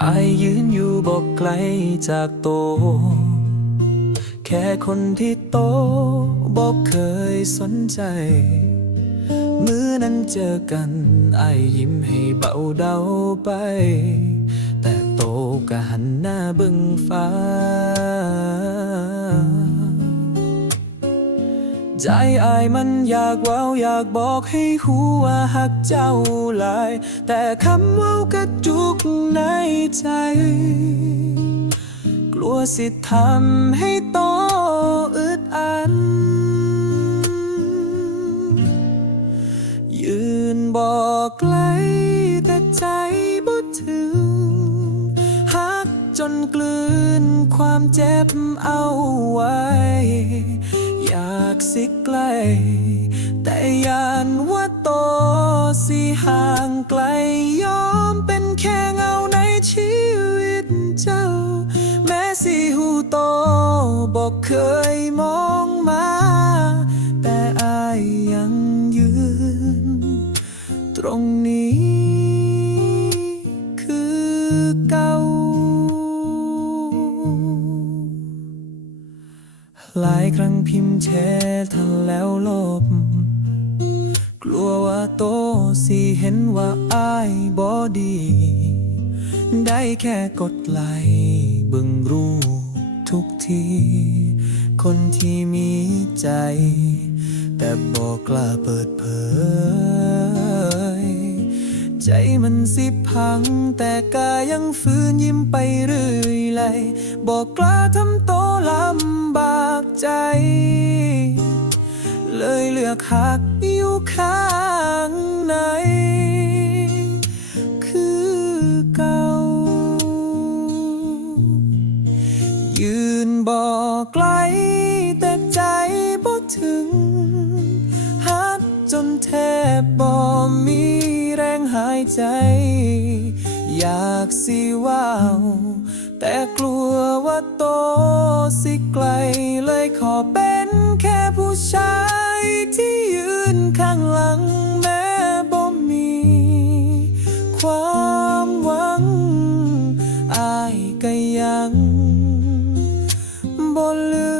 ไอยืนอยู่บอกไกลจากโต แค่คนที่โตบอกเคยสนใจ มือนั้นเจอกันไอายยิ้มให้เบาเดาไป แต่โตก็หันหน้าบึ้งฟ้า ใจอายมันอยากเว้าอยากบอกให้หูว่าหักเจ้าหลาย แต่คำเว้ากระจุกในใจ กลัวสิทำให้โตอึดอัน ยืนบอกไกลแต่ใจบ่ถึงหักจนกลืนความเจ็บเอาไสิใกล้ แต่ยานว่าโตสิห่างไกลยอมเป็นแค่เงาในชีวิตเจ้า แม้สิหูโตบอกเคยมองมา แต่อายยังยืน ตรงนี้ หลายครั้งพิมพ์แชร์ทันแล้วลบ กลัวว่าโตสิเห็นว่าอายบอดี ได้แค่กดไลค์บึงรูปทุกที คนที่มีใจ แต่บอกกล้าเปิดเผย ใจมันสิพัง แต่กายยังฝืนยิ้มไปเรื่อยไหลบอกกล้าทำโตลำบากใจ เลยเลือกหักอยู่ข้างใน คือเก่า ยืนบอกไกลแต่ใจบ่ถึง หักจนแทบบ่มีายใจ อยากสิว่าว แต่กลัวว่าโตสิไกลเลยขอเป็นแค่ผู้ชายที่ยืนข้างหลังแม้บ่มี ความหวัง อายก็ยังบ่ลืม